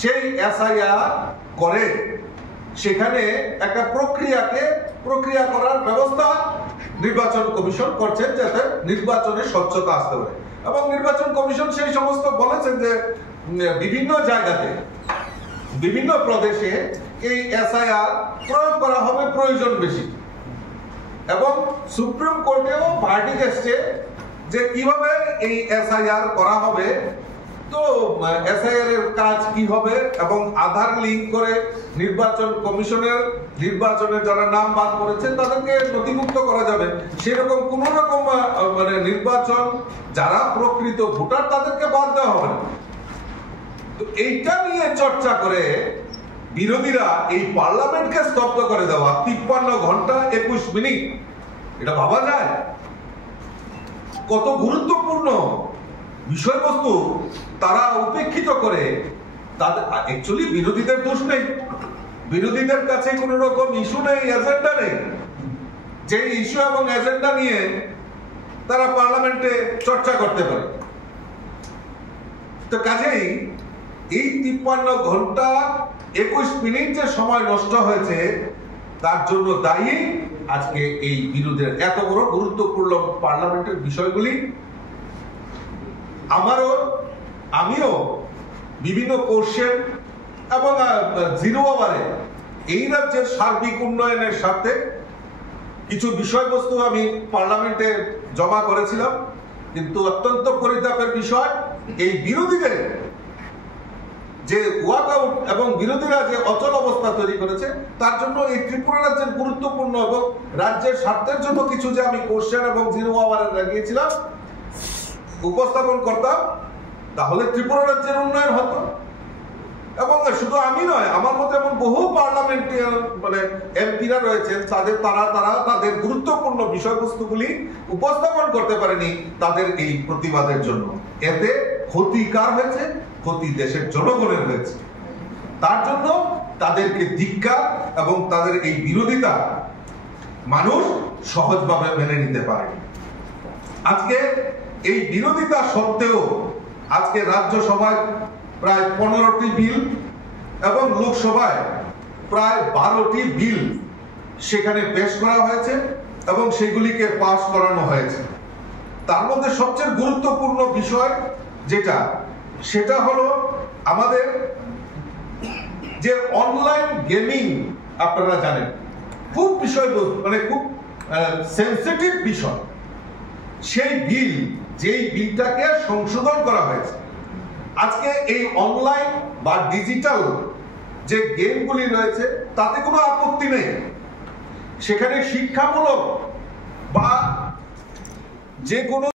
সেই এসআইআর করে সেখানে একটা প্রক্রিয়া করার ব্যবস্থা নির্বাচন কমিশন করছেন যাতে নির্বাচনে স্বচ্ছতা আসতে পারে। এবং নির্বাচন কমিশন সেই সমস্ত বলেছেন যে বিভিন্ন জায়গাতে বিভিন্ন প্রদেশে এই এসআইআর প্রয়োগ করা হবে প্রয়োজন বেশি, এবং সুপ্রিম কোর্টেও ভার্ডিক্ট এসছে যে কিভাবে এই এসআইআর করা হবে, তো এসআইআর এর কাজ কি হবে এবং আধার লিংক করে নির্বাচন কমিশনের নির্বাচনে যারা নাম বাদ করেছে তাদেরকে নথিভুক্ত করা যাবে। সেরকম কোন রকম মানে নির্বাচন যারা প্রকৃত ভোটার তাদেরকে বাদ দেওয়া হবে না। তো এইটা নিয়ে চর্চা করে বিরোধীরা এই পার্লামেন্টকে স্তব্ধ করে দেওয়া 53 ঘন্টা 21 মিনিট, এটা ভাবা যায় কত গুরুত্বপূর্ণ বিষয়বস্তু তারা উপেক্ষিত করে। তাদের অ্যাকচুয়ালি বিরোধীদের দোষ নেই, বিরোধীদের কাছে কোন রকম ইস্যু নেই, এজেন্ডা নেই, যে ইস্যু এবং এজেন্ডা নিয়ে তারা পার্লামেন্টে চর্চা করতে পারে। তো কাজেই এই 53 ঘন্টা 21 মিনিট যে সময় নষ্ট হয়েছে তার জন্য দায়ী আজকে এই বিরোধের এত বড় গুরুত্বপূর্ণ পার্লামেন্টের বিষয়গুলি। আমিও বিভিন্ন কোশ্চেন এবং জিরো আওয়ারে এই রাজ্যের সার্বিক উন্নয়নের সাথে কিছু বিষয়বস্তু আমি পার্লামেন্টে জমা করেছিলাম, কিন্তু অত্যন্ত পরিতাপের বিষয় এই বিরোধীদের যে ওয়াকআউট এবং বিরোধীরা যে অচল অবস্থা তৈরি করেছে তার জন্য এই ত্রিপুরা রাজ্যের গুরুত্বপূর্ণ এবং রাজ্যের স্বার্থের জন্য কিছু যে আমি কোশ্চেন এবং জিরো আওয়ারে লাগিয়েছিলাম উপস্থাপন করতাম, তাহলে ত্রিপুরা রাজ্যের উন্নয়ন হতো। এবং শুধু আমি নয়, আমার মতো এমন বহু পার্লামেন্টারিয়ান মানে এমপিরা রয়েছেন তারা তাদের গুরুত্বপূর্ণ বিষয়বস্তুগুলি উপস্থাপন করতে পারেনি তাদের এই প্রতিবাদের জন্য। এতে ক্ষতি কার হয়েছে? ক্ষতি দেশের জনগণের হয়েছে। তার জন্য তাদেরকে ধিক্কার এবং তাদের এই বিরোধিতা মানুষ সহজভাবে মেনে নিতে পারেনি। আজকে এই বিরোধিতা সত্ত্বেও আজকে রাজ্যসভায় প্রায় 15টি বিল এবং লোকসভায় প্রায় 12টি বিল সেখানে পেশ করা হয়েছে এবং সেগুলিকে পাস করানো হয়েছে। তার মধ্যে সবচেয়ে গুরুত্বপূর্ণ বিষয় সেটা হলো আমাদের যে অনলাইন গেমিং, আপনারা জানেন খুব বিষয়বস্তু মানে খুব সেনসিটিভ বিষয়, সেই যেই বিলটাকে সংশোধন করা হয়েছে। আজকে এই অনলাইন বা ডিজিটাল যে গেমগুলি রয়েছে তাতে কোনো আপত্তি নেই, সেখানে শিক্ষামূলক বা যে কোনো